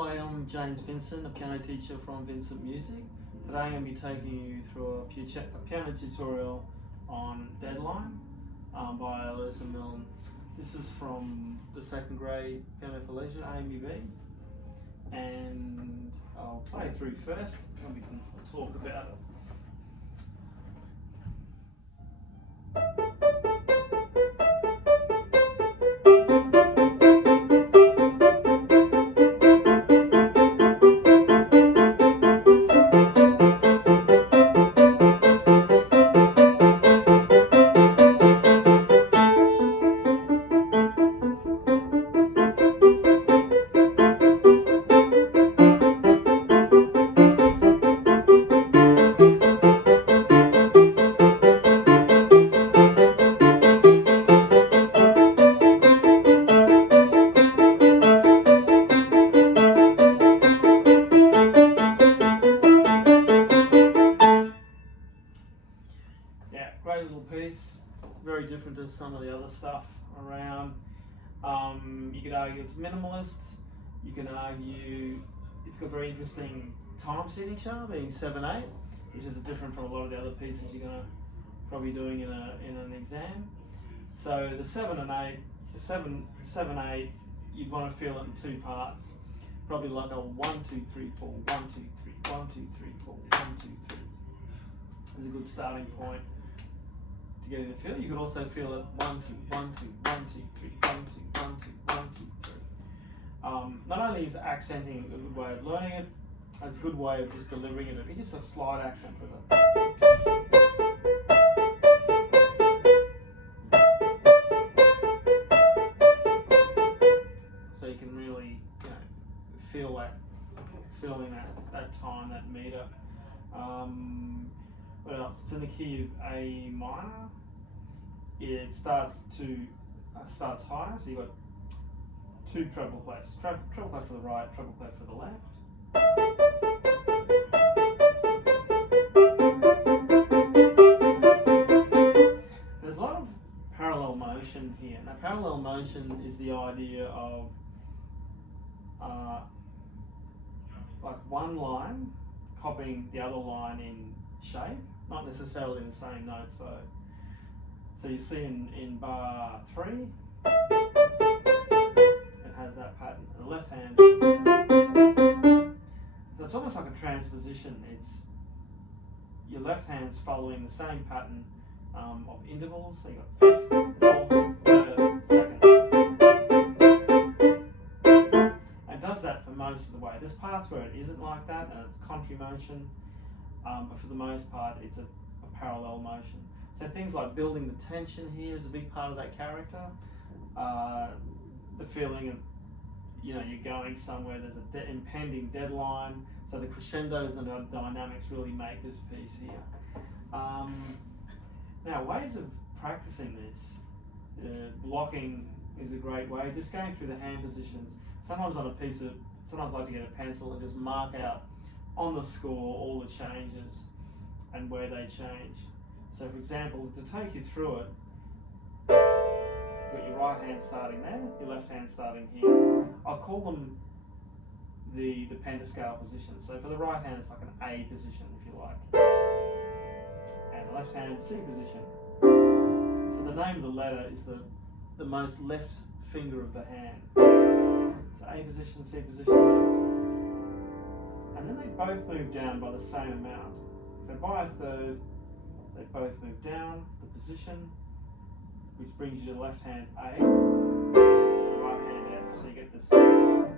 Hi, I'm James Vincent, a piano teacher from Vincent Music. Today I'm going to be taking you through a piano tutorial on Deadline by Elissa and Milne. This is from the second grade piano for leisure, AMEB, and I'll play through first and we can talk about it. Yeah, great little piece, very different to some of the other stuff around. You could argue it's minimalist, you can argue it's got a very interesting time signature, being 7/8, which is different from a lot of the other pieces you're going to probably doing in an exam. So the 7 and 8, 7/8, you'd want to feel it in two parts, probably like a 1 2 3 4 1 2 3 1 2 3 4 1 2 3. Is a good starting point to get in the feel. You could also feel it 1 2 1 2 1 2 3 1 2 1 2 1 2 3. Not only is accenting a good way of learning it, it's a good way of just delivering it. It's just a slight accent with it. So you can really, feeling that time, that meter. What else? It's in the key of A minor. It starts higher, so you've got two treble clefs. Treble clef for the right, treble clef for the left. There's a lot of parallel motion here. Now, parallel motion is the idea of like one line copying the other line in shape, not necessarily the same notes though. So you see in bar 3, it has that pattern. And the left hand, so it's almost like a transposition. It's your left hand's following the same pattern of intervals. So you've got 5th, 4th, 3rd, 2nd. And it does that for most of the way. There's parts where it isn't like that and it's contrary motion, but for the most part it's a parallel motion. So things like building the tension here is a big part of that character. The feeling of, you're going somewhere, there's an impending deadline. So the crescendos and the dynamics really make this piece here. Now, ways of practicing this, blocking is a great way. Just going through the hand positions. Sometimes I like to get a pencil and just mark out on the score all the changes and where they change. So for example, to take you through it, you've got your right hand starting there, your left hand starting here. I'll call them the pentascale positions. So for the right hand, it's like an A position, if you like. And the left hand, C position. So the name of the letter is the most left finger of the hand. So A position, C position, left. And then they both move down by the same amount. So by a third, they both move down the position, which brings you to the left hand A, the right hand F. So you get this movement.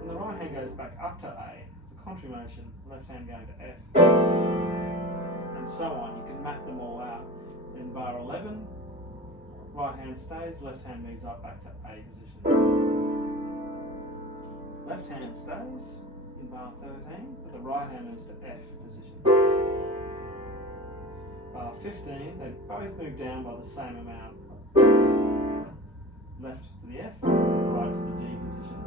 And the right hand goes back up to A. It's a contrary motion, left hand going to F. And so on. You can map them all out. In bar 11, right hand stays, left hand moves up back to A position. Left hand stays in bar 13, but the right hand moves to F position. Bar 15, they both move down by the same amount. Left to the F, right to the D position.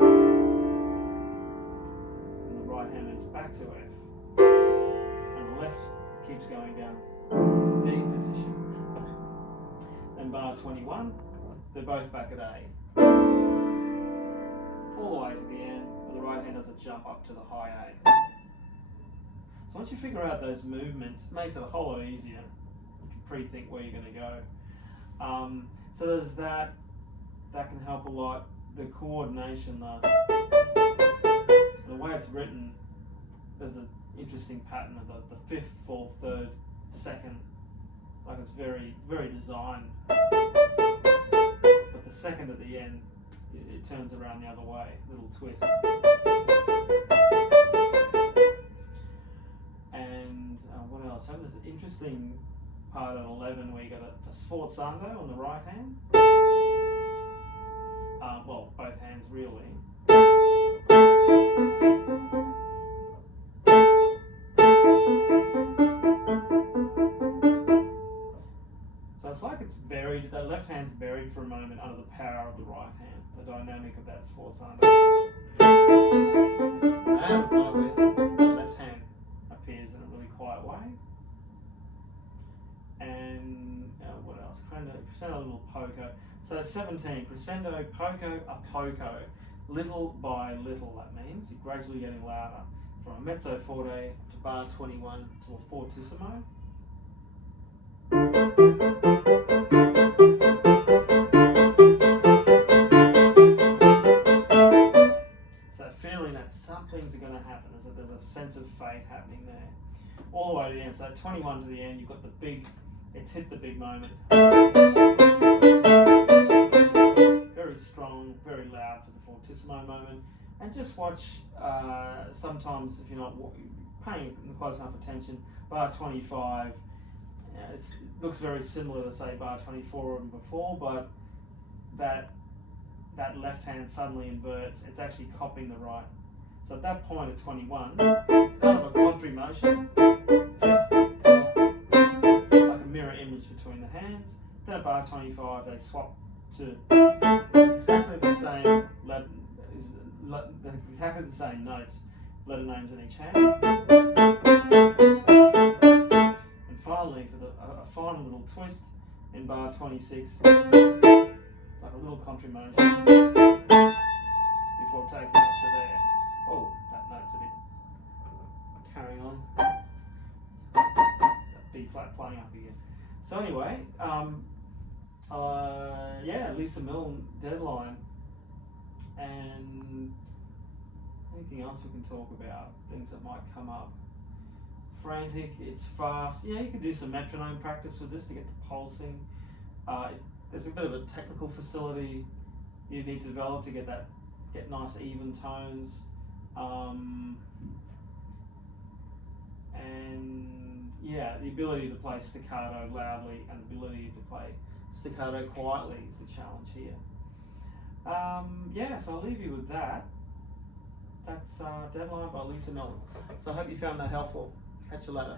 And the right hand moves back to F. And the left keeps going down to D position. And bar 21, they're both back at A. does a jump up to the high A. So once you figure out those movements, it makes it a whole lot easier. You can pre-think where you're going to go. So there's that. That can help a lot. The coordination, though. The way it's written, there's an interesting pattern of the fifth, fourth, third, second. Like it's very, very designed. But the second at the end, it turns around the other way, little twist. And what else? So there's an interesting part at 11 where you got a sforzando on the right hand. Well, both hands really. So it's like it's buried, that left hand's buried for a moment under the power of the right hand, the dynamic of that sforzando. And out of nowhere, the left hand appears in a really quiet way. And what else? Crescendo, little poco. So 17, crescendo, poco, a poco. Little by little, that means. You're gradually getting louder. From a mezzo forte to bar 21 to a fortissimo. So feeling that some things are going to happen. There's a sense of fate happening there. All the way to the end. So 21 to the end, you've got the big, it's hit the big moment. Very strong, very loud for the fortissimo moment. And just watch, sometimes if you're not paying close enough attention, bar 25, it looks very similar to say bar 24 and before, but that left hand suddenly inverts, it's actually copying the right. So at that point at 21, it's kind of a contrary motion, like a mirror image between the hands. Then at bar 25 they swap to exactly the same exactly the same notes, letter names in each hand. And finally, for a final little twist in bar 26, like a little contrary motion before taking up to there. Oh, that note's a bit carrying on. That B flat playing up again. So anyway, yeah, Elissa Milne deadline. And anything else we can talk about? Things that might come up. Frantic, it's fast. Yeah, you can do some metronome practice with this to get the pulsing. There's a bit of a technical facility you need to develop to get nice even tones. And yeah, the ability to play staccato loudly and the ability to play staccato quietly is the challenge here. Yeah, so I'll leave you with that. That's Deadline by Elissa Milne. So I hope you found that helpful. Catch you later.